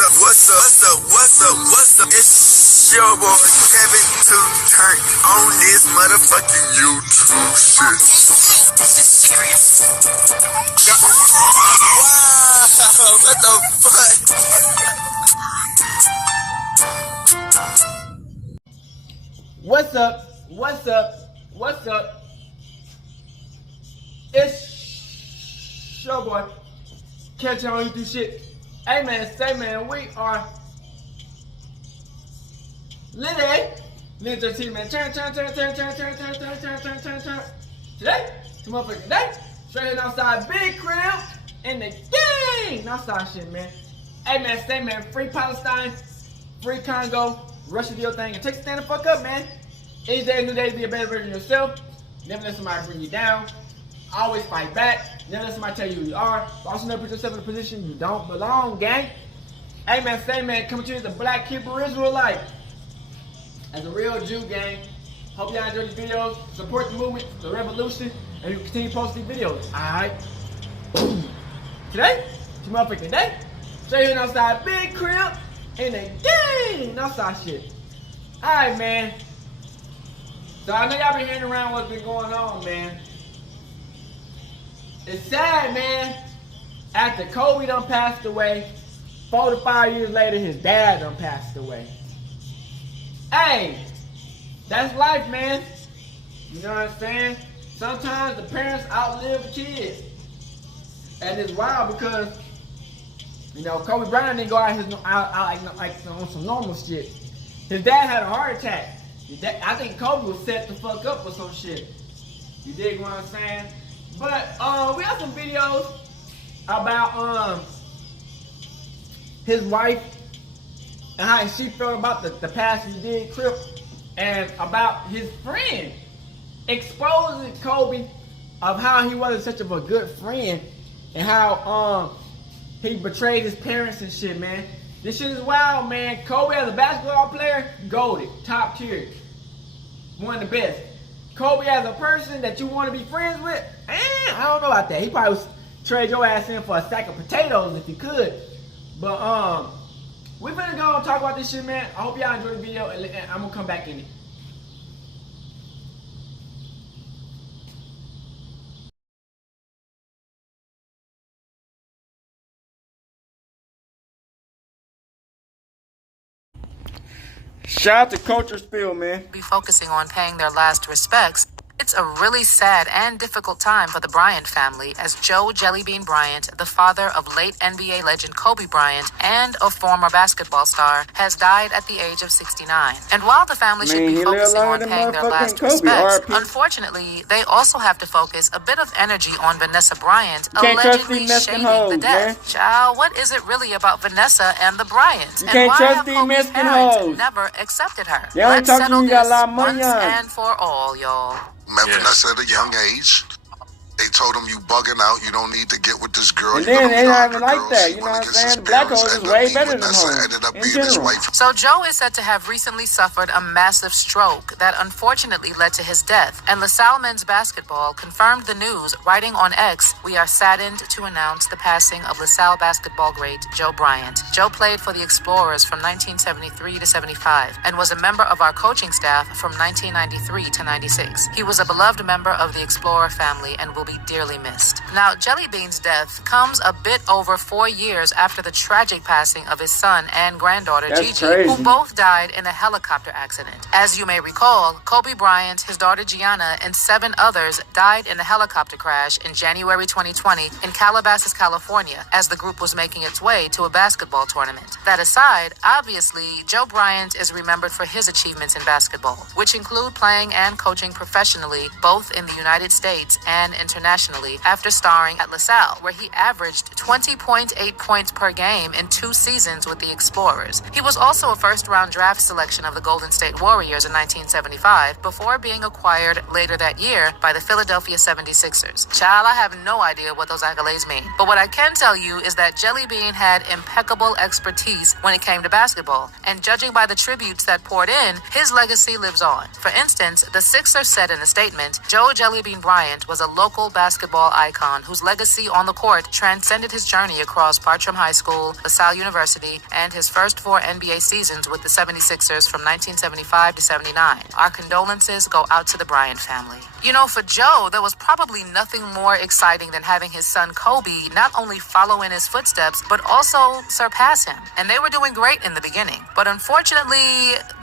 What's up? It's your boy Kevin to turn on this motherfucking YouTube shit. This is serious. Wow, what the fuck? What's up? It's your boy Catch on YouTube shit. Hey man, say man, we are Lit 13 man. Turn. Today, straight in outside, big crib in the game. Outside shit, man. Hey man, stay man, free Palestine, free Congo, Russia do your thing, and take a stand the fuck up, man. Each day, new day, be a better version of yourself. Never let somebody bring you down. Always fight back. Never let somebody tell you who you are. But also never put yourself in a position you don't belong, gang. Hey man, say man, coming to you as a black Kobr Israelite. As a real Jew, gang. Hope y'all enjoy these videos. Support the movement, the revolution, and you continue posting these videos. Alright? Today, it's your motherfucking day. Straight here outside, big crib in the game. Outside shit. Alright, man. So I know y'all been hearing around what's been going on, man. It's sad, man. After Kobe done passed away, 4 to 5 years later, his dad done passed away. Hey, that's life, man. You know what I'm saying? Sometimes the parents outlive the kids. And it's wild because, you know, Kobe Bryant didn't go out on some normal shit. His dad had a heart attack. I think Kobe was set the fuck up with some shit. You dig what I'm saying? But we have some videos about his wife and how she felt about the past he did trip, and about his friend exposing Kobe of how he wasn't such of a good friend and how he betrayed his parents and shit, man. This shit is wild, man. Kobe as a basketball player, goated, top tier, one of the best. Kobe as a person that you want to be friends with, I don't know about that. He probably would trade your ass in for a sack of potatoes if he could. But we're gonna go and talk about this shit, man. I hope y'all enjoyed the video, and I'm gonna come back in it. Shout out to Culture Spill, man. Be focusing on paying their last respects. It's a really sad and difficult time for the Bryant family, as Joe Jellybean Bryant, the father of late NBA legend Kobe Bryant and a former basketball star, has died at the age of 69. And while the family should be focusing on paying their last respects, unfortunately, they also have to focus a bit of energy on Vanessa Bryant allegedly shading the death. Child, what is it really about Vanessa and the Bryants? And why have Kobe's parents never accepted her? Let's settle this once and for all, y'all. Met Vanessa at a young age. They told him, you bugging out, you don't need to get with this girl. And then they not even like that, you know what I'm saying? The black hoes is way better than hoes, in general. So Joe is said to have recently suffered a massive stroke that unfortunately led to his death. And LaSalle Men's Basketball confirmed the news, writing on X, "We are saddened to announce the passing of LaSalle basketball great Joe Bryant. Joe played for the Explorers from 1973 to 75 and was a member of our coaching staff from 1993 to 96. He was a beloved member of the Explorer family and will be dearly missed." Now, Jellybean's death comes a bit over 4 years after the tragic passing of his son and granddaughter Gigi, who both died in a helicopter accident. As you may recall, Kobe Bryant, his daughter Gianna, and 7 others died in a helicopter crash in January 2020 in Calabasas, California, as the group was making its way to a basketball tournament. That aside, obviously, Joe Bryant is remembered for his achievements in basketball, which include playing and coaching professionally, both in the United States and internationally, after starring at LaSalle, where he averaged 20.8 points per game in 2 seasons with the Explorers. He was also a first-round draft selection of the Golden State Warriors in 1975, before being acquired later that year by the Philadelphia 76ers. Child, I have no idea what those accolades mean, but what I can tell you is that Jellybean had impeccable expertise when it came to basketball, and judging by the tributes that poured in, his legacy lives on. For instance, the Sixers said in a statement, "Joe Jellybean Bryant was a local basketball icon whose legacy on the court transcended his journey across Bartram High School, LaSalle University, and his first 4 NBA seasons with the 76ers from 1975 to 79. Our condolences go out to the Bryant family. You know, for Joe, there was probably nothing more exciting than having his son Kobe not only follow in his footsteps, but also surpass him. And they were doing great in the beginning. But unfortunately,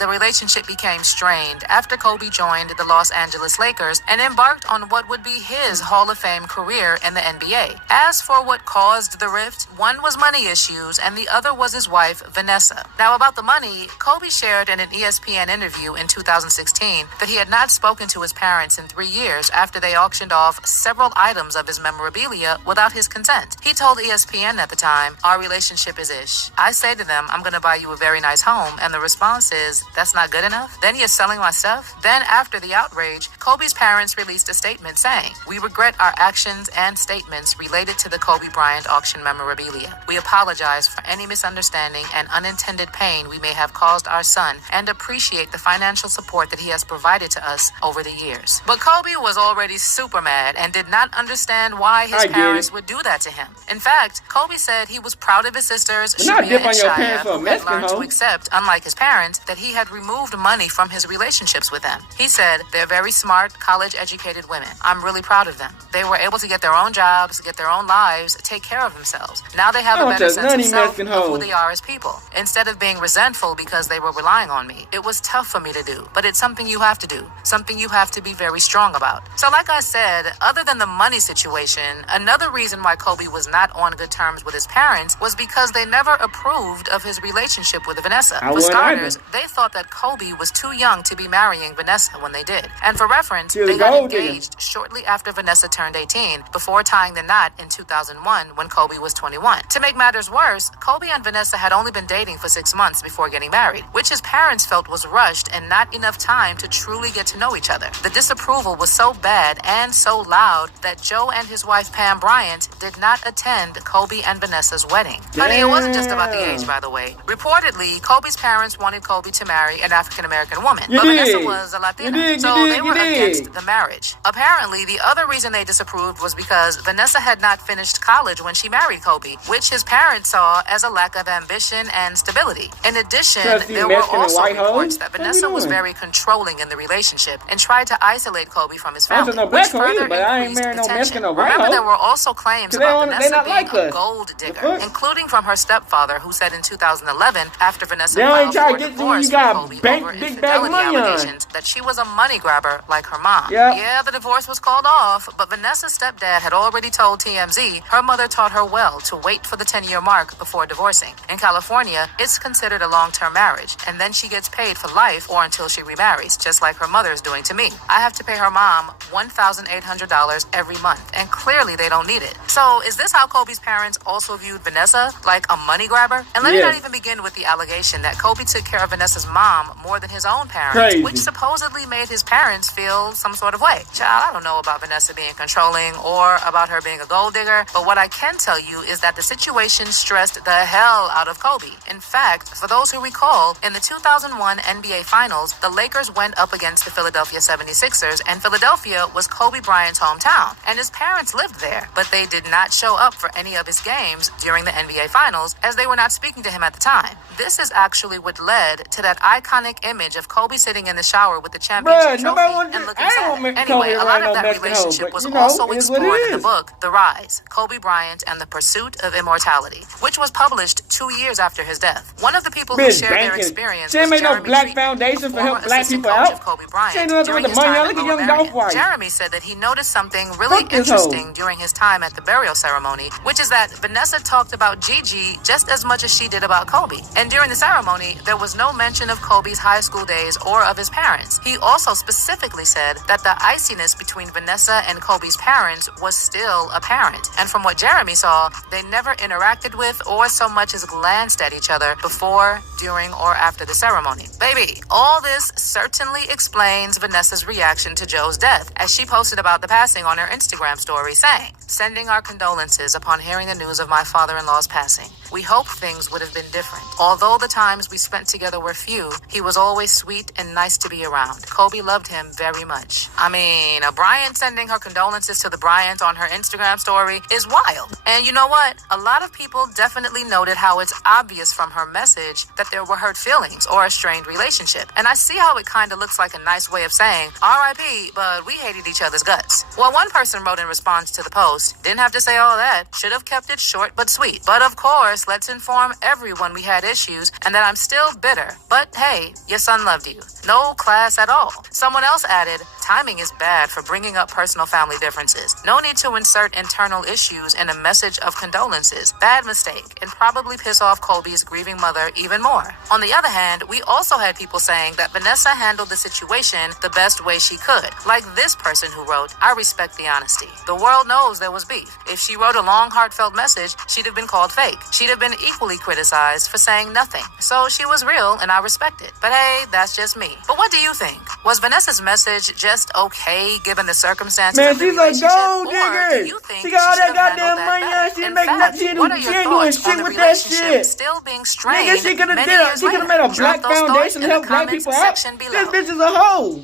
the relationship became strained after Kobe joined the Los Angeles Lakers and embarked on what would be his Hall of Fame career in the NBA. As for what caused the rift, one was money issues and the other was his wife, Vanessa. Now, about the money, Kobe shared in an ESPN interview in 2016 that he had not spoken to his parents in 3 years after they auctioned off several items of his memorabilia without his consent. He told ESPN at the time, "Our relationship is ish. I say to them, I'm going to buy you a very nice home, and the response is, that's not good enough? Then you're selling my stuff?" Then, after the outrage, Kobe's parents released a statement saying, "We regret our actions and statements related to the Kobe Bryant auction memorabilia. We apologize for any misunderstanding and unintended pain we may have caused our son and appreciate the financial support that he has provided to us over the years." But Kobe was already super mad and did not understand why his parents would do that to him. In fact, Kobe said he was proud of his sisters, Sharia and Shia, who had learned to accept, unlike his parents, that he had removed money from his relationships with them. He said, "They're very smart, college-educated women. I'm really proud of them. They were able to get their own jobs, get their own lives, take care of themselves. Now they have a better sense of self, of who they are as people. Instead of being resentful because they were relying on me, it was tough for me to do, but it's something you have to do, something you have to be very strong about." So like I said, other than the money situation, another reason why Kobe was not on good terms with his parents was because they never approved of his relationship with Vanessa. For starters, they thought that Kobe was too young to be marrying Vanessa when they did. And for reference, they got engaged shortly after Vanessa turned 18, before tying the knot in 2001 when Kobe was 21. To make matters worse, Kobe and Vanessa had only been dating for 6 months before getting married, which his parents felt was rushed and not enough time to truly get to know each other. The disapproval was so bad and so loud that Joe and his wife Pam Bryant did not attend Kobe and Vanessa's wedding. Honey, it wasn't just about the age, by the way. Reportedly, Kobe's parents wanted Kobe to marry an African-American woman, but Vanessa was a Latina, so they were against the marriage. Apparently, the other reason they disapproved was because Vanessa had not finished college when she married Kobe, which his parents saw as a lack of ambition and stability. In addition, there were also reports that Vanessa was very controlling in the relationship and tried to isolate Kobe from his family, which further increased the tension. Remember, there were also claims about Vanessa being a gold digger, including from her stepfather, who said in 2011, after Vanessa filed for divorce from Kobe over infidelity allegations, that she was a money grabber like her mom. Yeah, the divorce was called off, but Vanessa's stepdad had already told TMZ her mother taught her well to wait for the 10-year mark before divorcing. In California, it's considered a long-term marriage, and then she gets paid for life or until she remarries, just like her mother is doing to me. I have to pay her mom $1,800 every month, and clearly they don't need it. So is this how Kobe's parents also viewed Vanessa, like a money grabber? And let me not even begin with the allegation that Kobe took care of Vanessa's mom more than his own parents, which supposedly made his parents feel some sort of way. Child, I don't know about Vanessa being controlling or about her being a gold digger, but what I can tell you is that the situation stressed the hell out of Kobe. In fact, for those who recall, in the 2001 NBA Finals, the Lakers went up against the Philadelphia 76ers, and Philadelphia was Kobe Bryant's hometown, and his parents lived there, but they did not show up for any of his games during the NBA Finals, as they were not speaking to him at the time. This is actually what led to that iconic image of Kobe sitting in the shower with the championship trophy and looking sad. Anyway, a lot of that relationship was also explored in the book, The Rise, Kobe Bryant and the Pursuit of Immortality, which was published 2 years after his death. One of the people who shared their experience was Jeremy Black Foundation for help black people out. Of Kobe Bryant. During his time at Lower Merion, Jeremy said that he noticed something really interesting during his time at the burial ceremony, which is that Vanessa talked about Gigi just as much as she did about Kobe. And during the ceremony, there was no mention of Kobe's high school days or of his parents. He also specifically said that the iciness between Vanessa and Kobe's parents was still apparent. And from what Jeremy saw, they never interacted with or so much as glanced at each other before, during, or after the ceremony. Baby, all this certainly explains Vanessa's reaction to Joe's death, as she posted about the passing on her Instagram story, saying, "Sending our condolences upon hearing the news of my father-in-law's passing. We hope things would have been different. Although the times we spent together were few, he was always sweet and nice to be around. Kobe loved him very much." I mean, Bryant sending her condolences condolences to the Bryant on her Instagram story is wild. And you know what? A lot of people definitely noted how it's obvious from her message that there were hurt feelings or a strained relationship. And I see how it kind of looks like a nice way of saying, RIP, but we hated each other's guts. Well, one person wrote in response to the post, didn't have to say all that, should have kept it short but sweet. But of course, let's inform everyone we had issues and that I'm still bitter. But hey, your son loved you. No class at all. Someone else added, timing is bad for bringing up personal family differences. No need to insert internal issues in a message of condolences. Bad mistake, and probably piss off Colby's grieving mother even more. On the other hand, we also had people saying that Vanessa handled the situation the best way she could. Like this person who wrote, I respect the honesty. The world knows there was beef. If she wrote a long, heartfelt message, she'd have been called fake. She'd have been equally criticized for saying nothing. So she was real, and I respect it. But hey, that's just me. But what do you think? Was Vanessa's message just okay given the circumstances Man, of the she's a relationship? gold Or digger. do you think She got all should that have goddamn handled money that and she better? In make fact, nothing. She do what are your genuine thoughts on shit the with that relationship shit. still being strained? Nigga, she could have many did. years She could have later? made a black Drop those thoughts foundation in to the help black comments people out. section below. This bitch is a hoe.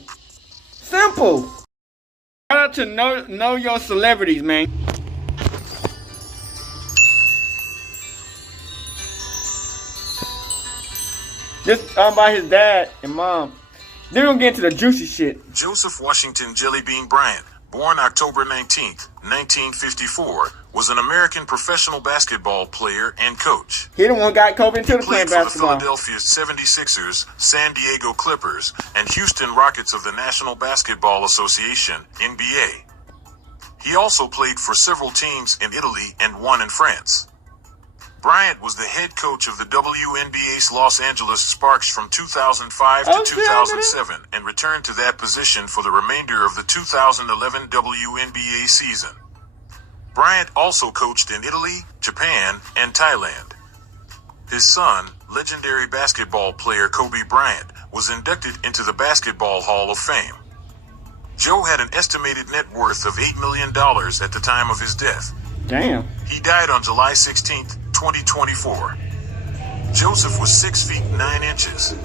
Simple. Shout out to know your celebrities, man. This by his dad and mom. They're gonna get into the juicy shit. Joseph Washington Jellybean Bryant, born October 19th, 1954, was an American professional basketball player and coach. He the one got Kobr into the Played playing for the basketball. Philadelphia 76ers, San Diego Clippers, and Houston Rockets of the National Basketball Association, NBA. He also played for several teams in Italy and one in France. Bryant was the head coach of the WNBA's Los Angeles Sparks from 2005 to 2007 and returned to that position for the remainder of the 2011 WNBA season. Bryant also coached in Italy, Japan, and Thailand. His son, legendary basketball player Kobe Bryant, was inducted into the Basketball Hall of Fame. Joe had an estimated net worth of $8 million at the time of his death. Damn. He died on July 16, 2024. Joseph was 6 feet 9 inches.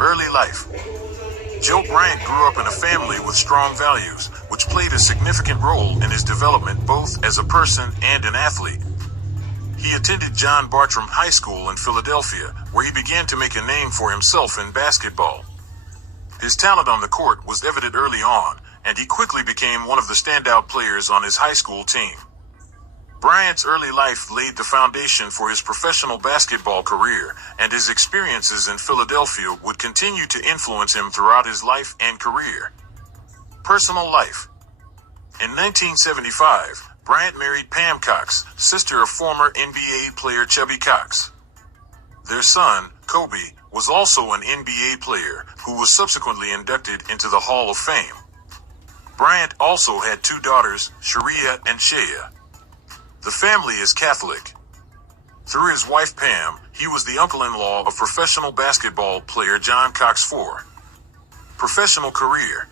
Early life. Joe Bryant grew up in a family with strong values, which played a significant role in his development both as a person and an athlete. He attended John Bartram High School in Philadelphia, where he began to make a name for himself in basketball. His talent on the court was evident early on, and he quickly became one of the standout players on his high school team. Bryant's early life laid the foundation for his professional basketball career, and his experiences in Philadelphia would continue to influence him throughout his life and career. Personal life. In 1975, Bryant married Pam Cox, sister of former NBA player Chubby Cox. Their son, Kobe, was also an NBA player who was subsequently inducted into the Hall of Fame. Bryant also had two daughters, Sharia and Shea. The family is Catholic. Through his wife Pam, he was the uncle-in-law of professional basketball player John Cox IV. Professional career.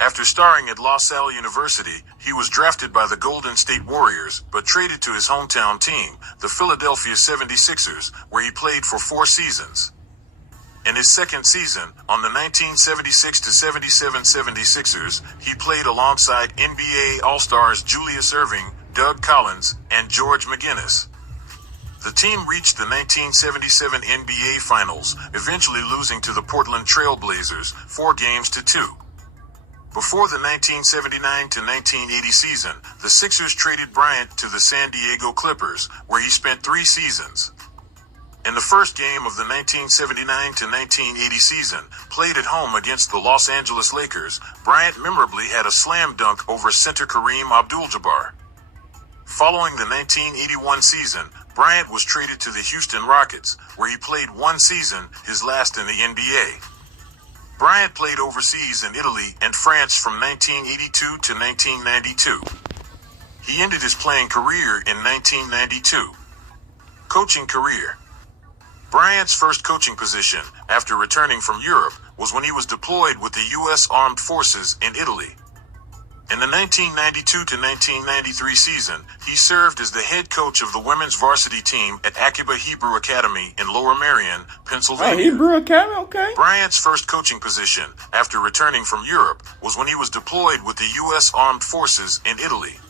After starring at La Salle University, he was drafted by the Golden State Warriors, but traded to his hometown team, the Philadelphia 76ers, where he played for 4 seasons. In his second season, on the 1976-77 76ers, he played alongside NBA All-Stars Julius Erving, Doug Collins, and George McGinnis. The team reached the 1977 NBA Finals, eventually losing to the Portland Trail Blazers 4-2. Before the 1979-1980 season, the Sixers traded Bryant to the San Diego Clippers, where he spent 3 seasons. In the first game of the 1979-1980 season, played at home against the Los Angeles Lakers, Bryant memorably had a slam dunk over center Kareem Abdul-Jabbar. Following the 1981 season, Bryant was traded to the Houston Rockets, where he played 1 season, his last in the NBA. Bryant played overseas in Italy and France from 1982 to 1992. He ended his playing career in 1992. Coaching career. Bryant's first coaching position, after returning from Europe, was when he was deployed with the U.S. Armed Forces in Italy. In the 1992 to 1993 season, he served as the head coach of the women's varsity team at Akiba Hebrew Academy in Lower Merion, Pennsylvania. Oh, Hebrew Academy, okay. Bryant's first coaching position after returning from Europe was when he was deployed with the U.S. Armed Forces in Italy.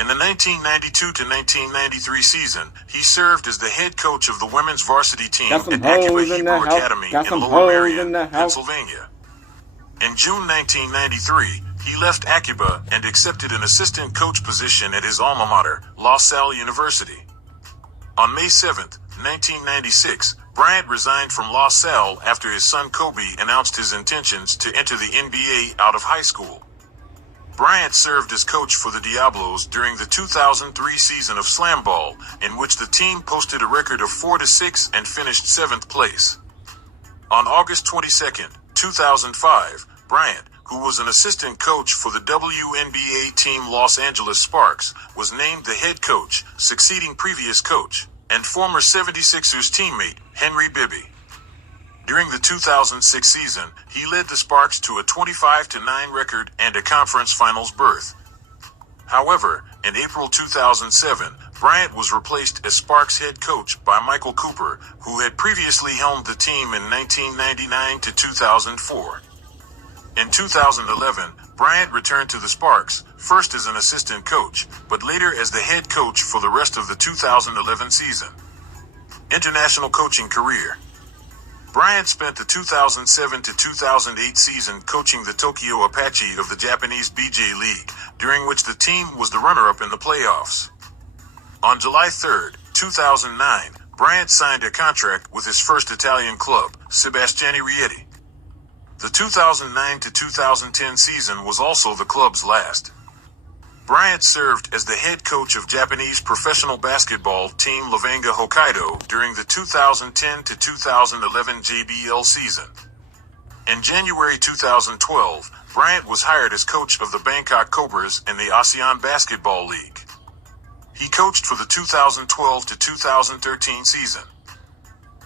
In the 1992 to 1993 season, he served as the head coach of the women's varsity team at Akiba Hebrew Academy in Lower Merion, Pennsylvania. In June 1993, he left Akiba and accepted an assistant coach position at his alma mater, La Salle University. On May 7, 1996, Bryant resigned from La Salle after his son Kobr announced his intentions to enter the NBA out of high school. Bryant served as coach for the Diablos during the 2003 season of Slam Ball, in which the team posted a record of 4-6 and finished 7th place. On August 22, 2005, Bryant, who was an assistant coach for the WNBA team Los Angeles Sparks, was named the head coach, succeeding previous coach and former 76ers teammate Henry Bibby. During the 2006 season, he led the Sparks to a 25-9 record and a conference finals berth. However, in April 2007, Bryant was replaced as Sparks head coach by Michael Cooper, who had previously helmed the team in 1999 to 2004. In 2011, Bryant returned to the Sparks, first as an assistant coach, but later as the head coach for the rest of the 2011 season. International coaching career. Bryant spent the 2007 to 2008 season coaching the Tokyo Apache of the Japanese BJ League, during which the team was the runner-up in the playoffs. On July 3, 2009, Bryant signed a contract with his first Italian club, Sebastiani Rieti. The 2009 to 2010 season was also the club's last. Bryant served as the head coach of Japanese professional basketball team Levenga Hokkaido during the 2010 to 2011 JBL season. In January 2012, Bryant was hired as coach of the Bangkok Kobras in the ASEAN Basketball League. He coached for the 2012 to 2013 season.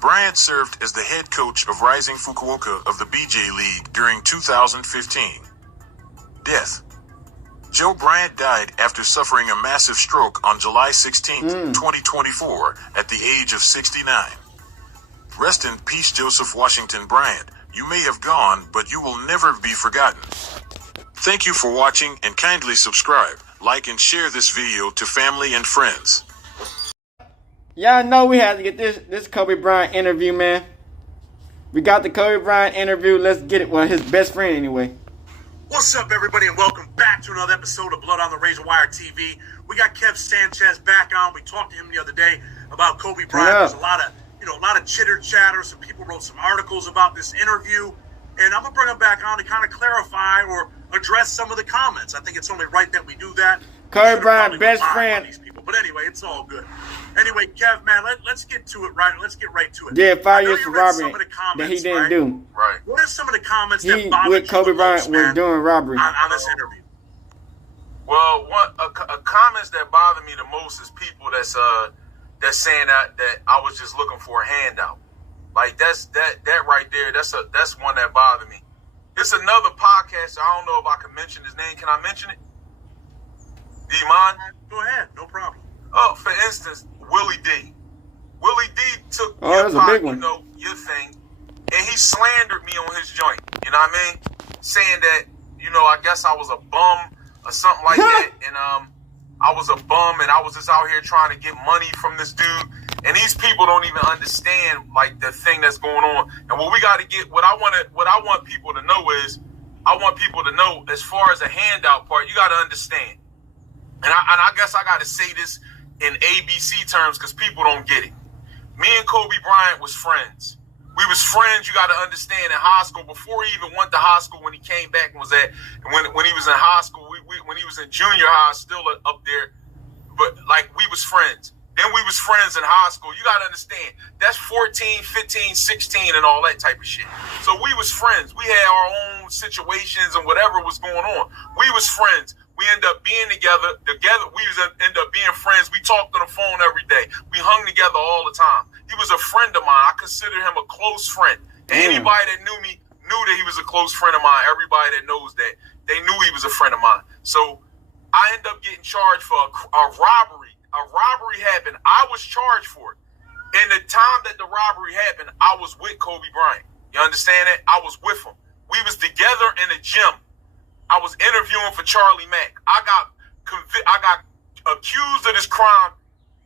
Bryant served as the head coach of Rising Fukuoka of the BJ League during 2015. Death. Joe Bryant died after suffering a massive stroke on July 16, 2024, at the age of 69. Rest in peace, Joseph Washington Bryant. You may have gone, but you will never be forgotten. Thank you for watching, and kindly subscribe, like, and share this video to family and friends. Y'all know we had to get this Kobe Bryant interview, man. We got the Kobe Bryant interview. Let's get it. Well, his best friend, anyway. What's up, everybody, and welcome back to another episode of Blood on the Razor Wire TV. We got Kev Sanchez back on. We talked to him the other day about Kobe Bryant. There's a lot of chitter chatter. Some people wrote some articles about this interview, and I'm gonna bring him back on to kind of clarify or address some of the comments. I think it's only right that we do that. Kobe Bryant, best friend. These people. But anyway, it's all good. Anyway, Kev, man, let's get to it, right? Let's get right to it. Yeah, 5 years for robbery that he didn't do. Right. What are some of the comments that bothered with Kobe you the Bryant most, man, was doing robbery on this interview? Well, comments that bother me the most is people that's saying that I was just looking for a handout. Like that right there. That's one that bothered me. It's another podcast. I don't know if I can mention his name. Can I mention it? Do you mind? Go ahead, no problem. Oh, for instance, Willie D. Willie D took that's a big one. Your thing, and he slandered me on his joint. You know what I mean? Saying that, I guess I was a bum or something like that, and I was a bum and I was just out here trying to get money from this dude. And these people don't even understand like the thing that's going on. And what we got to get, what I want people to know is, I want people to know as far as a handout part, you got to understand. And I guess I got to say this in ABC terms because people don't get it. Me and Kobe Bryant was friends. We was friends, you got to understand, in high school. Before he even went to high school, when he came back and was when he was in high school, when he was in junior high, still up there. But, like, we was friends. Then we was friends in high school. You got to understand, that's 14, 15, 16, and all that type of shit. So we was friends. We had our own situations and whatever was going on. We was friends. We end up being together. We end up being friends. We talked on the phone every day. We hung together all the time. He was a friend of mine. I consider him a close friend. And anybody that knew me knew that he was a close friend of mine. Everybody that knows that they knew he was a friend of mine. So I ended up getting charged for a robbery. A robbery happened. I was charged for it. In the time that the robbery happened, I was with Kobe Bryant. You understand that? I was with him. We was together in the gym. I was interviewing for Charlie Mack. I got accused of this crime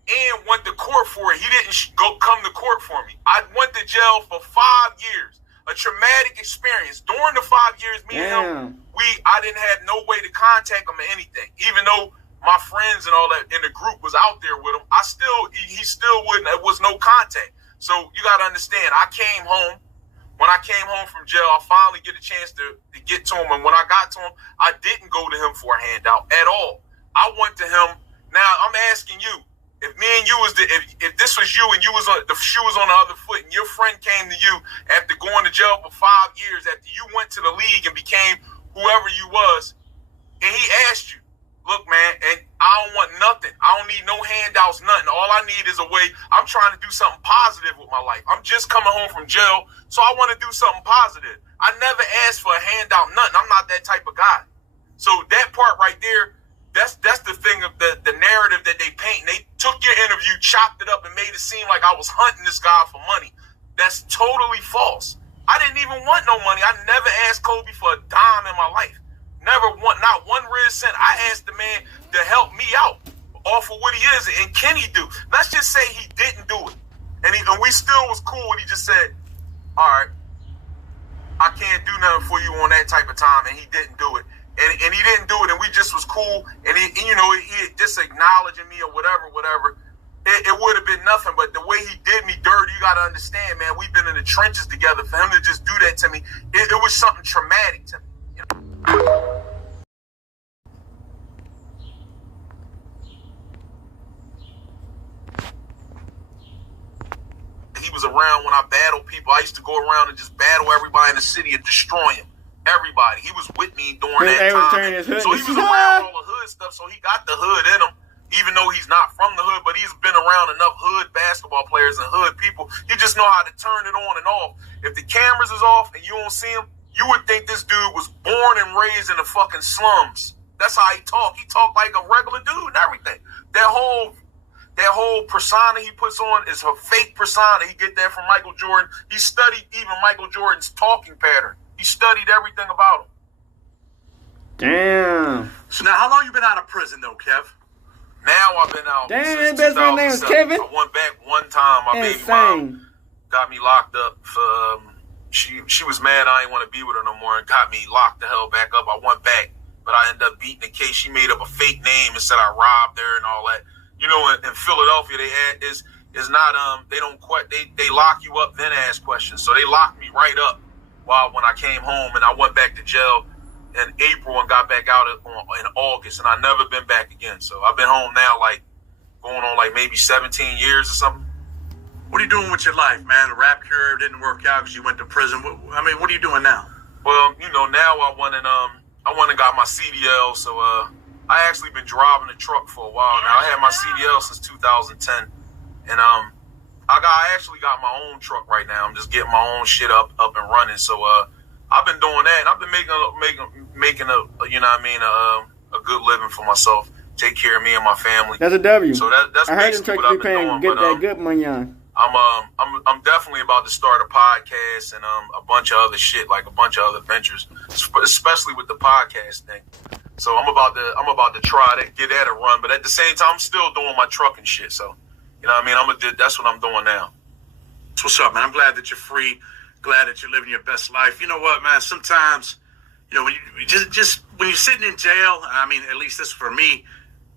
and went to court for it. He didn't come to court for me. I went to jail for 5 years. A traumatic experience. During the 5 years, me and him, I didn't have no way to contact him or anything. Even though my friends and all that in the group was out there with him, he still wouldn't. There was no contact. So you got to understand. I came home. When I came home from jail, I finally get a chance to get to him. And when I got to him, I didn't go to him for a handout at all. I went to him. Now I'm asking you, if me and you if this was you and you was the shoe was on the other foot, and your friend came to you after going to jail for 5 years, after you went to the league and became whoever you was, and he asked you, look, man, and I don't want nothing. I don't need no handouts, nothing. All I need is a way. I'm trying to do something positive with my life. I'm just coming home from jail, so I want to do something positive. I never asked for a handout, nothing. I'm not that type of guy. So that part right there, that's the thing of the narrative that they paint. They took your interview, chopped it up, and made it seem like I was hunting this guy for money. That's totally false. I didn't even want no money. I never asked Kobe for a dime in my life. Not one red cent. I asked the man to help me out off of what he is, and can he do? Let's just say he didn't do it, and we still was cool. And he just said, "All right, I can't do nothing for you on that type of time," and he didn't do it, and he didn't do it, and we just was cool, and he just acknowledging me or whatever. It would have been nothing, but the way he did me dirty, you got to understand, man. We've been in the trenches together. For him to just do that to me, it was something traumatic to me. You know? He was around when I battled people. I used to go around and just battle everybody in the city and destroy him. Everybody. He was with me during that time. So he was around all the hood stuff, so he got the hood in him, even though he's not from the hood, but he's been around enough hood basketball players and hood people. He just know how to turn it on and off. If the cameras is off and you don't see him, you would think this dude was born and raised in the fucking slums. That's how he talk. He talk like a regular dude and everything. That whole persona he puts on is a fake persona. He get that from Michael Jordan. He studied even Michael Jordan's talking pattern. He studied everything about him. Damn. So now, how long you been out of prison, though, Kev? Now I've been out. Damn, his best friend's name is Kevin. I went back one time. My baby mom got me locked up for. She was mad I didn't want to be with her no more and got me locked the hell back up. I went back, but I ended up beating the case. She made up a fake name and said I robbed her and all that. You know, in Philadelphia, they had is not they don't quite they lock you up then ask questions. So they locked me right up when I came home, and I went back to jail in April and got back out in August, and I never been back again. So I've been home now, like going on like maybe 17 years or something. What are you doing with your life, man? The rap career didn't work out because you went to prison. What are you doing now? Well, you know, now I went and got my CDL. So I actually been driving a truck for a while now. I had my CDL since 2010, and I actually got my own truck right now. I'm just getting my own shit up and running. So I've been doing that, and I've been making a you know what I mean, a good living for myself, take care of me and my family. That's a W. So that's I heard basically what I've been doing. Get that good money on. I'm definitely about to start a podcast and a bunch of other shit, like a bunch of other ventures, especially with the podcast thing. So I'm about to try to get that a run, but at the same time, I'm still doing my trucking shit. So you know what I mean, that's what I'm doing now. That's what's up, man. I'm glad that you're free. Glad that you're living your best life. You know what, man? Sometimes, you know, when you just when you're sitting in jail, I mean, at least this for me.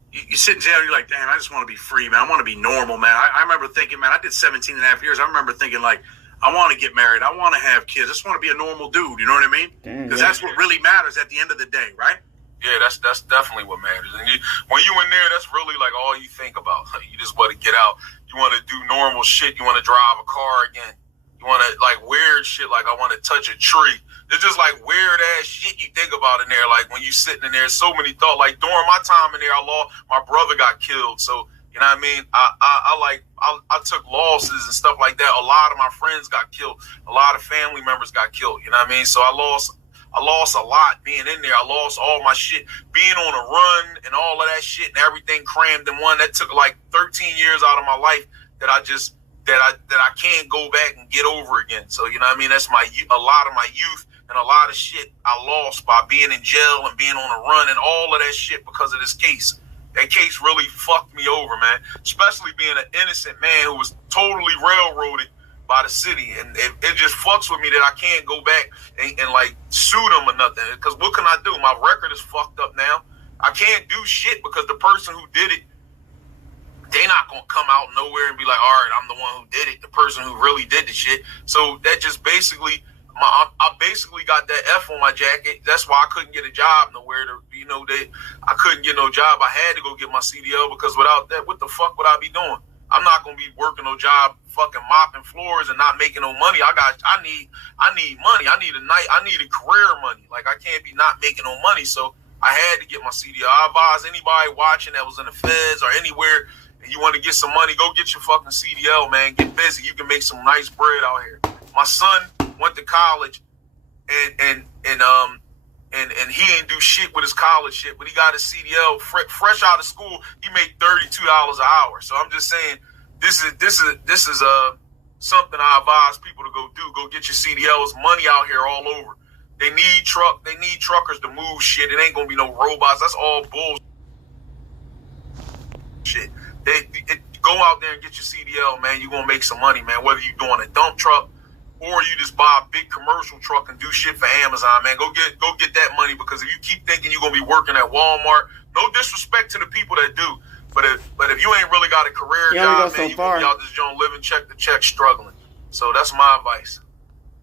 You sit in jail and you're like, damn, I just want to be free, man. I want to be normal, man. I remember thinking, man, I did 17 and a half years. I remember thinking, like, I want to get married. I want to have kids. I just want to be a normal dude. You know what I mean? Because that's what really matters at the end of the day, right? Yeah, that's definitely what matters. And when you in there, that's really like all you think about. You just want to get out. You want to do normal shit. You want to drive a car again. You want to, like, weird shit, like I want to touch a tree. It's just like weird ass shit you think about in there. Like when you sitting in there, so many thoughts. Like during my time in there, my brother got killed. So you know what I mean. I took losses and stuff like that. A lot of my friends got killed. A lot of family members got killed. You know what I mean. So I lost I lost a lot being in there. I lost all my shit, being on a run and all of that shit and everything crammed in one. That took like 13 years out of my life that I can't go back and get over again. So, you know what I mean? That's a lot of my youth and a lot of shit I lost by being in jail and being on a run and all of that shit because of this case. That case really fucked me over, man. Especially being an innocent man who was totally railroaded by the city. And it just fucks with me that I can't go back and like sue them or nothing. Because what can I do? My record is fucked up now. I can't do shit because the person who did it, they not gonna come out nowhere and be like, all right, I'm the one who did it, the person who really did the shit. So that just basically, I basically got that F on my jacket. That's why I couldn't get a job nowhere. I couldn't get no job. I had to go get my CDL because without that, what the fuck would I be doing? I'm not gonna be working no job, fucking mopping floors and not making no money. I need money. I need a career money. Like I can't be not making no money. So I had to get my CDL. I advise anybody watching that was in the feds or anywhere and you want to get some money, go get your fucking CDL, man. Get busy. You can make some nice bread out here. My son went to college and he ain't do shit with his college shit, but he got his CDL fresh out of school. He made $32 an hour. So I'm just saying, this is something I advise people to go do. Go get your CDLs. Money out here all over. They need truckers to move shit. It ain't gonna be no robots. That's all bullshit. Go out there and get your CDL, man. You gonna make some money, man. Whether you doing a dump truck or you just buy a big commercial truck and do shit for Amazon, man. Go get that money, because if you keep thinking you're gonna be working at Walmart, no disrespect to the people that do, but if you ain't really got a career job, man, you gonna be out this joint living check to check, struggling. So that's my advice.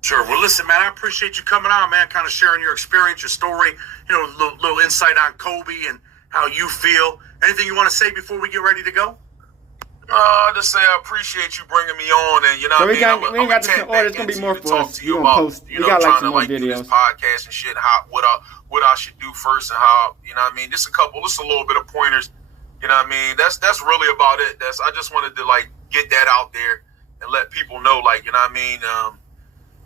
Sure. Well, listen, man, I appreciate you coming on, man, kind of sharing your experience, your story, little insight on Kobe and how you feel. Anything you want to say before we get ready to go? I just say I appreciate you bringing me on, and so we got this in order. It's gonna be more for us. You gonna post. We got like some more videos, this podcast and shit. What I should do first, and how, you know what I mean. Just a little bit of pointers. You know what I mean. That's really about it. I just wanted to like get that out there and let people know, like, you know what I mean.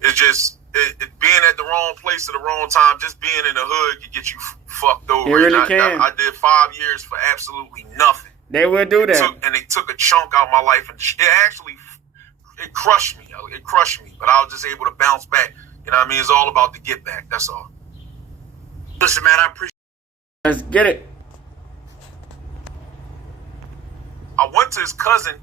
It's just being at the wrong place at the wrong time. Just being in the hood can get you fucked over. It really can. I did 5 years for absolutely nothing. They will do that. They took a chunk out of my life, and it crushed me. It crushed me, but I was just able to bounce back. You know what I mean? It's all about the get back. That's all. Listen, man, I appreciate. Let's get it. I went to his cousin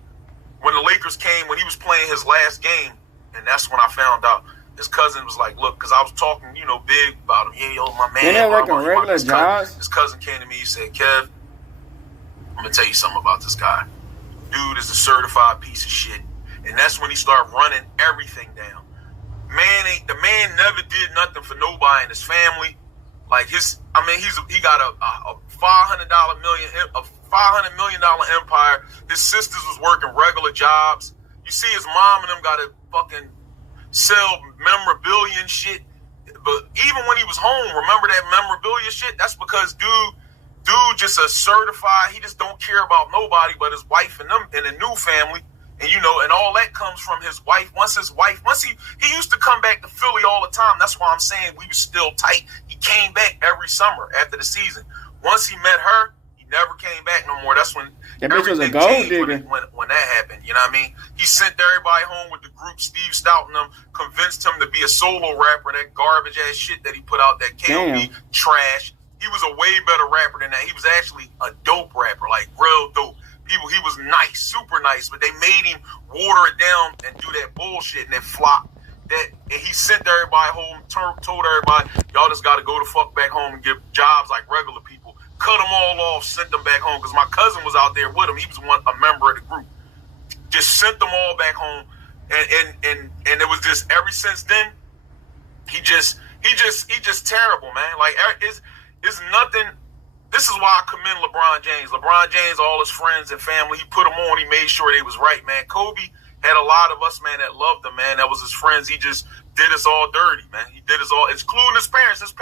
when the Lakers came, when he was playing his last game, and that's when I found out. His cousin was like, look, because I was talking, big about him. Yeah, yo, my man. They're working regular jobs. His cousin came to me. He said, Kev, I'm going to tell you something about this guy. Dude is a certified piece of shit. And that's when he started running everything down. The man never did nothing for nobody in his family. Like he got a $500 million empire. His sisters was working regular jobs. You see his mom and them got to fucking sell memorabilia and shit. But even when he was home, remember that memorabilia shit? That's because dude just a certified, he just don't care about nobody but his wife and them and a new family. And and all that comes from his wife. Once he used to come back to Philly all the time. That's why I'm saying we were still tight. He came back every summer after the season. Once he met her, he never came back no more. That's when that bitch was a gold digger. When that happened, you know what I mean? He sent everybody home with the group. Steve Stout and them convinced him to be a solo rapper. That garbage ass shit that he put out, that KOB trash. He was a way better rapper than that. He was actually a dope rapper, like real dope. He was nice, super nice, but they made him water it down and do that bullshit, and it flopped. And he sent everybody home, told everybody, y'all just got to go the fuck back home and get jobs like regular people. Cut them all off, sent them back home, because my cousin was out there with him. He was a member of the group. Just sent them all back home, and it was just ever since then, he just terrible, man. Like it's nothing. This is why I commend LeBron James. LeBron James, all his friends and family, he put them on. He made sure they was right, man. Kobe had a lot of us, man, that loved him, man. That was his friends. He just did us all dirty, man. He did us all, including his parents. His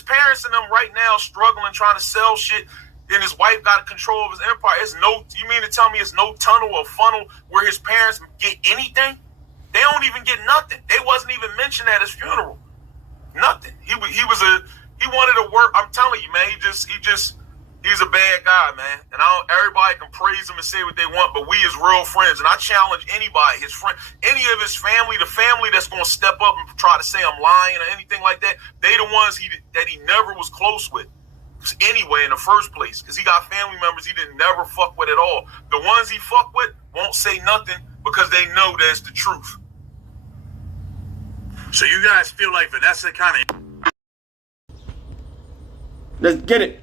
parents and them right now struggling, trying to sell shit. And his wife got control of his empire. You mean to tell me it's no tunnel or funnel where his parents get anything? They don't even get nothing. They wasn't even mentioned at his funeral. Nothing. He wanted to work. I'm telling you, man. He's a bad guy, man. And everybody can praise him and say what they want, but we as real friends. And I challenge anybody, his friend, any of his family, the family that's going to step up and try to say I'm lying or anything like that. They the ones that he never was close with. Anyway, in the first place, because he got family members he didn't never fuck with at all. The ones he fuck with won't say nothing because they know that's the truth. So you guys feel like Vanessa kind of... Let's get it.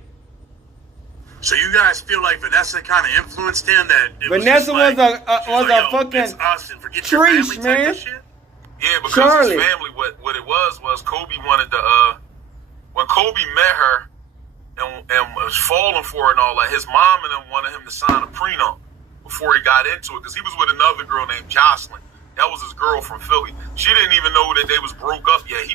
So you guys feel like Vanessa kind of influenced him? That Vanessa was a fucking trees, man. Yeah, because Charlie. his family, what it was Kobe wanted to, when Kobe met her and was falling for her and all that, his mom and them wanted him to sign a prenup before he got into it, because he was with another girl named Jocelyn. That was his girl from Philly. She didn't even know that they was broke up yet.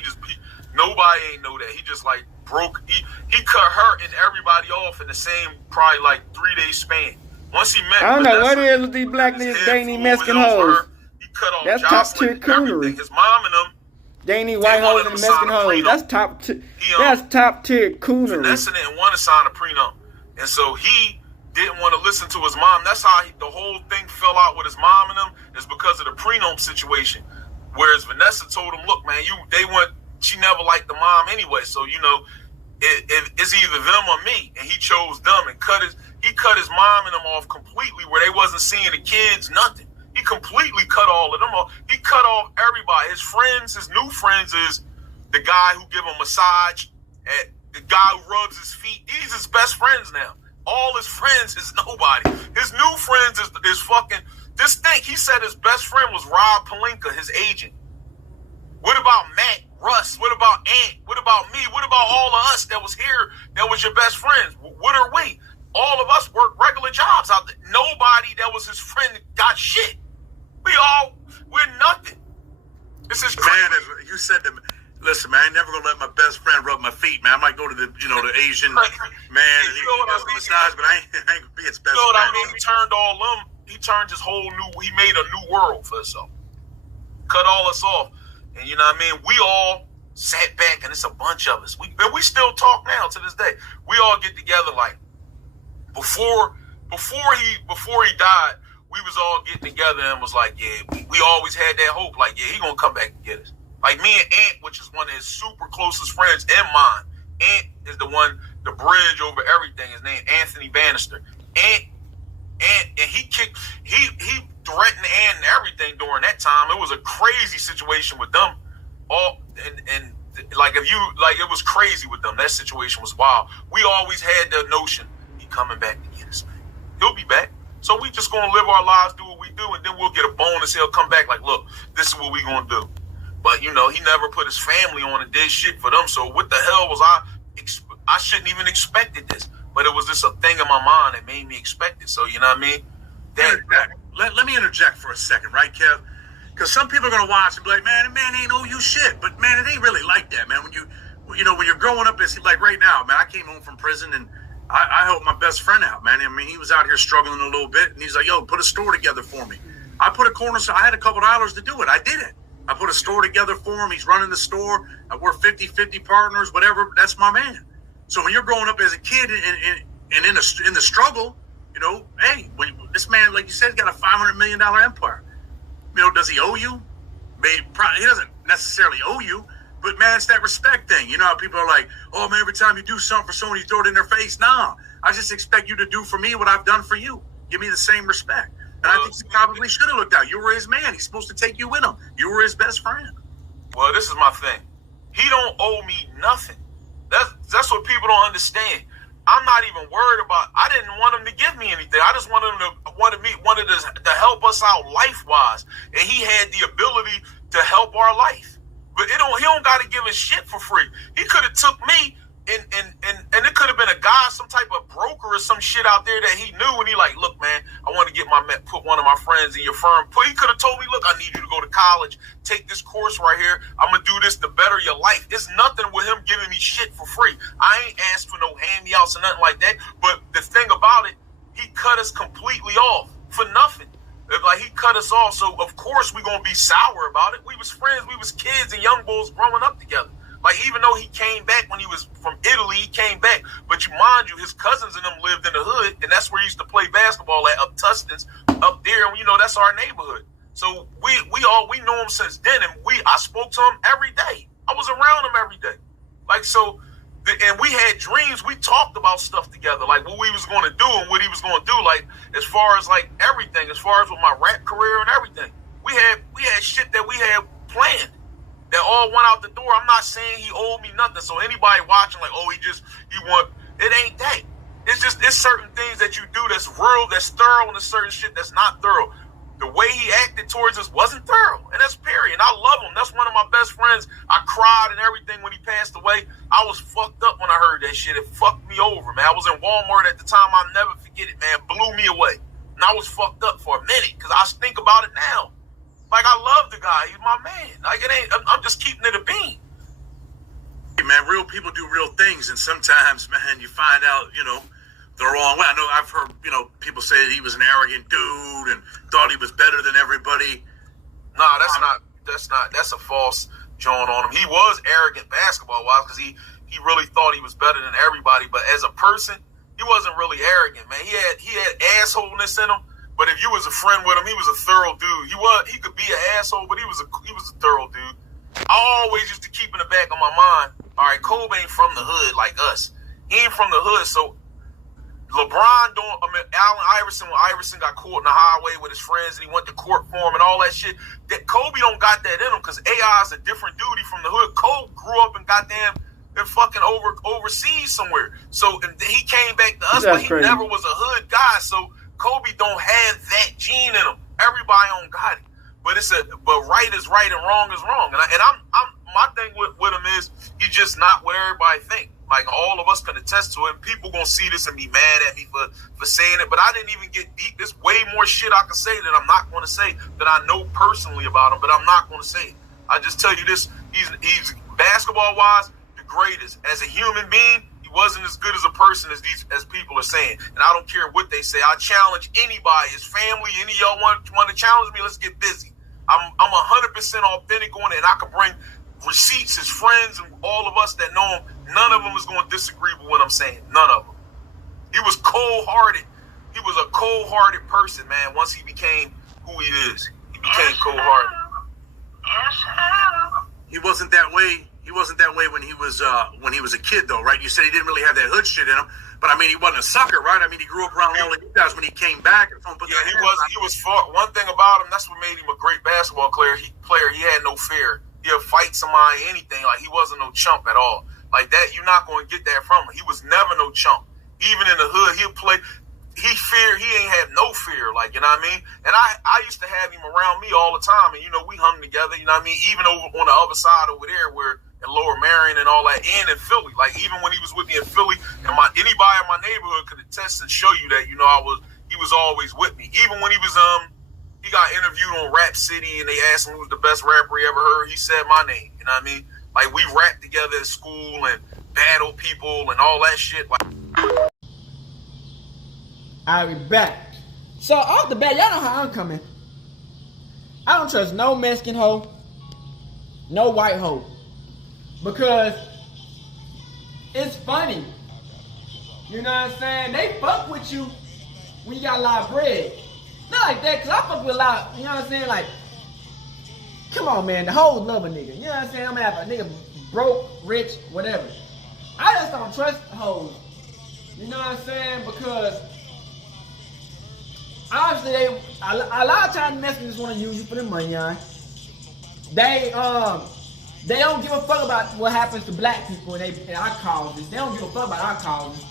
Nobody ain't know that. He just like broke. He cut her and everybody off in the same probably like 3-day span. Once he met, I don't know what it is with these black niggas, dainty Mexican hoes. He cut off That's Jocelyn, top tier coonery. His mom and them. Dainty white hoes and Mexican hoes. That's top tier. That's top tier coonery. Vanessa didn't want to sign a prenup, and so he didn't want to listen to his mom. That's how the whole thing fell out with his mom and them, is because of the prenup situation. Whereas Vanessa told him, "Look, man, she never liked the mom anyway, so it's either them or me." And he chose them and he cut his mom and them off completely, where they wasn't seeing the kids, nothing. He completely cut all of them off. He cut off everybody. His friends, his new friends, is the guy who give him massage, the guy who rubs his feet. These his best friends now. All his friends is nobody. His new friends is fucking. Just think, he said his best friend was Rob Pelinka, his agent. What about Matt, Russ? What about Ant? What about me? What about all of us that was here that was your best friends? What are we? All of us work regular jobs out there. Nobody that was his friend got shit. We're nothing. This is crazy. Man, you said to me, listen, man, I ain't never gonna let my best friend rub my feet, man. I might go to the Asian man, and he does the massage, but I ain't gonna be his best friend. What I mean? He turned his whole he made a new world for himself. Cut all us off. And you know what I mean? We all sat back, and it's a bunch of us. We still talk now to this day. We all get together like before he died. We was all getting together and was like, yeah, we always had that hope. Like, yeah, he gonna come back and get us. Like me and Ant, which is one of his super closest friends and mine. Ant is the bridge over everything. His name Anthony Bannister. Ant, and he threatened Ant and everything during that time. It was a crazy situation with them. Like it was crazy with them. That situation was wild. We always had the notion he coming back to get us, man. He'll be back. So we just gonna live our lives, do what we do, and then we'll get a bonus. He'll come back like, look, this is what we gonna do. But he never put his family on and did shit for them. So what the hell was I shouldn't even expected this. But it was just a thing in my mind that made me expect it. So you know what I mean? Let me interject for a second, right, Kev? Because some people are gonna watch and be like, man ain't owe you shit. But man, it ain't really like that, man. When you're growing up, it's like right now, man. I came home from prison and I helped my best friend out, man. I mean, he was out here struggling a little bit, and he's like, yo, put a store together for me. I put a corner store. I had a couple $2 to do it. I did it. I put a store together for him. He's running the store. We're 50-50 partners, whatever. That's my man. So when you're growing up as a kid and in the struggle, hey, when this man, like you said, got a $500 million empire. Does he owe you? He doesn't necessarily owe you. But, man, it's that respect thing. You know how people are like, oh, man, every time you do something for someone, you throw it in their face. Nah, I just expect you to do for me what I've done for you. Give me the same respect. And I think he probably should have looked out. You were his man. He's supposed to take you with him. You were his best friend. Well, this is my thing. He don't owe me nothing. That's what people don't understand. I'm not even worried about. I didn't want him to give me anything. I just wanted to help us out life-wise. And he had the ability to help our life. But he don't got to give a shit for free. He could have took me and it could have been a guy, some type of broker or some shit out there that he knew, and he like, look, man, I want to put one of my friends in your firm. He could have told me, look, I need you to go to college, take this course right here. I'm gonna do this to better your life. It's nothing with him giving me shit for free. I ain't asked for no hand-me-outs or nothing like that. But the thing about it, he cut us completely off for nothing. Like, he cut us off, so of course we gonna be sour about it. We was friends, we was kids and young bulls growing up together. Like, even though he came back when he was from Italy, he came back. But you mind you, his cousins and them lived in the hood, and that's where he used to play basketball at, up Tustin's, up there. You know, that's our neighborhood. So we know him since then, and I spoke to him every day. I was around him every day. Like, so, and we had dreams. We talked about stuff together, like what we was going to do and what he was going to do. Like, as far as like everything, as far as with my rap career and everything, we had shit that we had planned that all went out the door. I'm not saying he owed me nothing. So anybody watching, like, oh, it ain't that. It's certain things that you do that's real, that's thorough, and there's certain shit that's not thorough. The way he acted towards us wasn't thorough, and that's period. And I love him. That's one of my best friends. I cried and everything when he passed away. I was fucked up when I heard that shit. It fucked me over, man. I was in Walmart at the time. I'll never forget it, man. Blew me away. And I was fucked up for a minute because I think about it now. Like, I love the guy. He's my man. Like, it ain't. I'm just keeping it a bean. Hey, man, real people do real things, and sometimes, man, you find out, the wrong way. I know I've heard, people say that he was an arrogant dude and thought he was better than everybody. Nah, that's a false joint on him. He was arrogant basketball-wise because he really thought he was better than everybody. But as a person, he wasn't really arrogant, man. He had assholeness in him. But if you was a friend with him, he was a thorough dude. He could be an asshole, but he was a thorough dude. I always used to keep in the back of my mind, all right, Kobr ain't from the hood like us. He ain't from the hood, so Allen Iverson, when Iverson got caught in the highway with his friends and he went to court for him and all that shit, that Kobr don't got that in him because AI is a different dude. He from the hood. Kobr grew up in goddamn fucking overseas somewhere. So he came back to us, but he never was a hood guy. So Kobr don't have that gene in him. Everybody don't got it. But right is right and wrong is wrong. And I'm my thing with him is he's just not what everybody think. Like, all of us can attest to it. People gonna see this and be mad at me for saying it. But I didn't even get deep. There's way more shit I can say that I'm not gonna say that I know personally about him, but I'm not gonna say it. I just tell you this, he's basketball wise the greatest. As a human being, he wasn't as good as a person as people are saying. And I don't care what they say. I challenge anybody, his family, any of y'all want to challenge me, let's get busy. I'm 100% authentic on it, and I can bring receipts, his friends, and all of us that know him. None of them is going to disagree with what I'm saying. None of them. He was cold-hearted. He was a cold-hearted person, man. Once he became who he is, he became cold-hearted. He wasn't that way. He wasn't that way when he was a kid, though, right? You said he didn't really have that hood shit in him, but I mean, he wasn't a sucker, right? I mean, he grew up around all of you guys when he came back. He was fought. One thing about him, that's what made him a great basketball player. He had no fear. He'll fight somebody, anything. Like, he wasn't no chump at all. Like that, you're not going to get that from him. He was never no chump. Even in the hood, he'll play. He ain't have no fear, like, you know what I mean? And I used to have him around me all the time, and, we hung together, you know what I mean? Even over on the other side over there where in Lower Marion and all that, and in Philly. Like, even when he was with me in Philly, and anybody in my neighborhood could attest and show you that, he was always with me. Even when he was, he got interviewed on Rap City, and they asked him who was the best rapper he ever heard. He said my name, you know what I mean? Like, we rapped together at school and battled people and all that shit. Like, I'll be back. So, off the bat, y'all know how I'm coming. I don't trust no Mexican hoe, no white hoe. Because it's funny. You know what I'm saying? They fuck with you when you got a lot of bread. Not like that, because I fuck with a lot, you know what I'm saying? Like, come on, man, the hoes love a nigga. You know what I'm saying? I'm gonna have a nigga broke, rich, whatever. I just don't trust hoes. You know what I'm saying? Because obviously a lot of times Mexicans want to use you for the money, y'all. They don't give a fuck about what happens to black people in our causes. They don't give a fuck about our causes.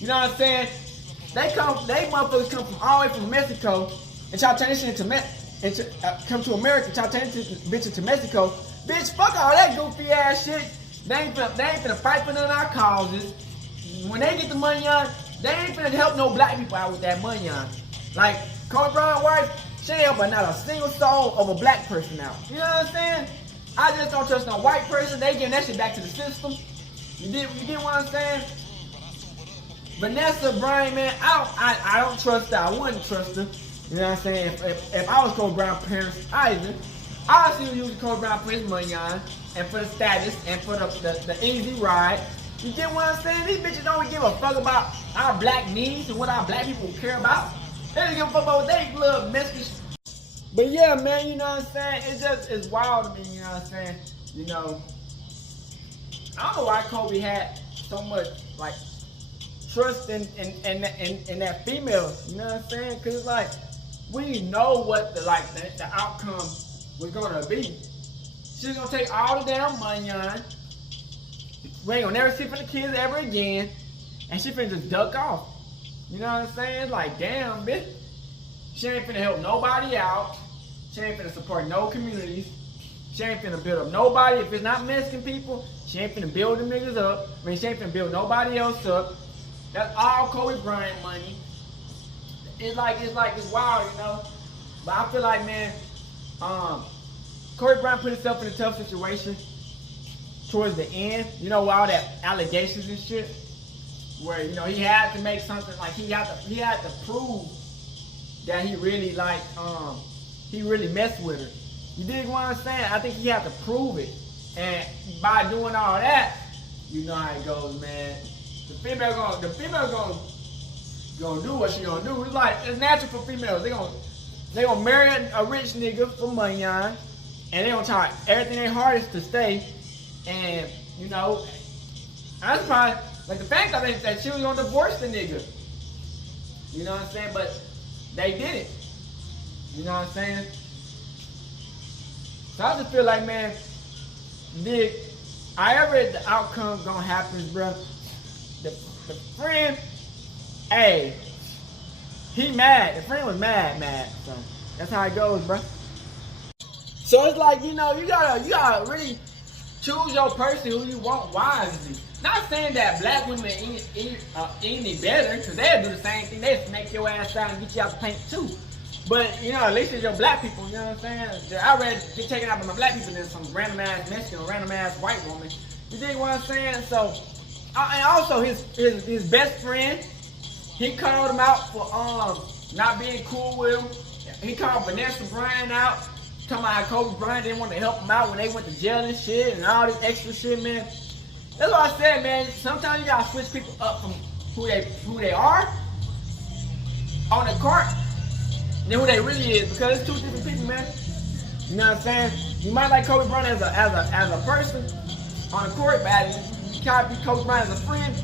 You know what I'm saying? They motherfuckers come from all the way from Mexico and try to turn this shit into come to America, try to turn this bitch into Mexico. Bitch, fuck all that goofy ass shit. They ain't finna fight for none of our causes. When they get the money on, they ain't finna help no black people out with that money on. Like, Kobe Bryant's wife, she ain't helping not a single soul of a black person out. You know what I'm saying? I just don't trust no white person. They giving that shit back to the system. You get what I'm saying? Vanessa, Bryant, man, I don't trust her. I wouldn't trust her. You know what I'm saying? If I was Kobe Bryant's parents, I Obviously, he was using Kobe Bryant for his money on, and for the status, and for the easy ride. You get what I'm saying? These bitches don't give a fuck about our black needs and what our black people care about. They don't give a fuck about what they little messages. But yeah, man, you know what I'm saying? It's wild to me, you know what I'm saying? You know, I don't know why Kobe had so much like trust in that female, you know what I'm saying? Cause it's like we know what the outcome was gonna be. She's gonna take all the damn money on. We ain't gonna never see for the kids ever again, and she finna just duck off. You know what I'm saying? Like, damn, bitch. She ain't finna help nobody out. She ain't finna support no communities. She ain't finna build up nobody. If it's not Mexican people, she ain't finna build them niggas up. I mean, she ain't finna build nobody else up. That's all Kobe Bryant money. It's wild, you know. But I feel like, man, Kobe Bryant put himself in a tough situation towards the end. You know, with all that allegations and shit, where you know he had to make something like he had to prove that he really he really messed with her. You dig what I'm saying? I think he had to prove it, and by doing all that, you know how it goes, man. The female gonna do what she gonna do. It's like it's natural for females. They gonna marry a rich nigga for money on, and they gonna try everything their hardest to stay. And you know, I'm surprised. Like the fact that she was gonna divorce the nigga. You know what I'm saying? But they did it. You know what I'm saying? So I just feel like, man, however the outcome gonna happen, bro. The friend, hey, he mad. The friend was mad. So that's how it goes, bro. So it's like, you know, you gotta really choose your person who you want wisely. Not saying that black women ain't any better, because they'll do the same thing. They'll snake your ass out and get you out the paint too. But, you know, at least it's your black people, you know what I'm saying? I'd rather get taken out by my black people than some random ass Mexican or random ass white woman. You dig what I'm saying? So, and also his best friend, he called him out for not being cool with him. He called Vanessa Bryant out, talking about how Kobe Bryant didn't want to help him out when they went to jail and shit and all this extra shit, man. That's what I said, man. Sometimes you gotta switch people up from who they are on the court than who they really is, because it's two different people, man. You know what I'm saying? You might like Kobe Bryant as a person on the court, but you can't be Kobe Bryant as a friend.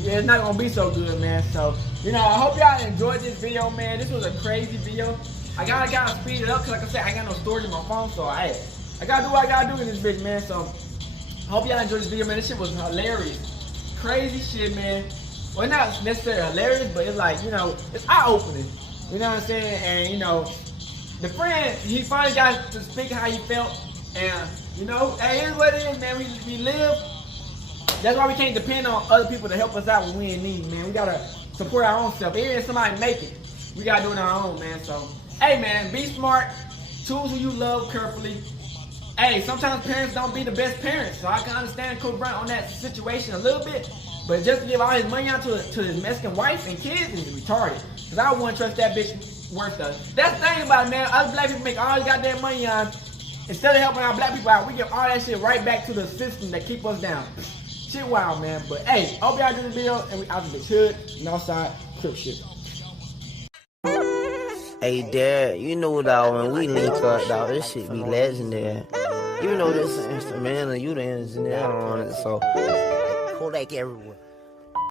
Yeah, it's not gonna be so good, man. So, you know, I hope y'all enjoyed this video, man. This was a crazy video. I gotta speed it up, cause like I said, I ain't got no storage in my phone, so I gotta do what I gotta do in this bitch, man. So, I hope y'all enjoyed this video, man. This shit was hilarious. Crazy shit, man. Well, not necessarily hilarious, but it's like, you know, it's eye-opening. You know what I'm saying? And, you know, the friend, he finally got to speak how he felt. And, you know, hey, here's what it is, man. We live. That's why we can't depend on other people to help us out when we in need, man. We gotta support our own self. Even if somebody make it, we gotta do it on our own, man. So, hey, man, be smart. Choose who you love carefully. Hey, sometimes parents don't be the best parents, so I can understand Kobe Bryant on that situation a little bit. But just to give all his money out to his Mexican wife and kids is retarded. Because I wouldn't trust that bitch worth of. That's the thing about it, man. Us black people make all this goddamn money on. Instead of helping our black people out, we give all that shit right back to the system that keep us down. Shit wild, man. But hey, hope y'all do this video, and we out of the hood, Northside, Crip shit. Hey, Dad, you know, dog, when we link up, dog, this shit be legendary. Even though this is instrumental, you the engineer on it, so Kodak everywhere.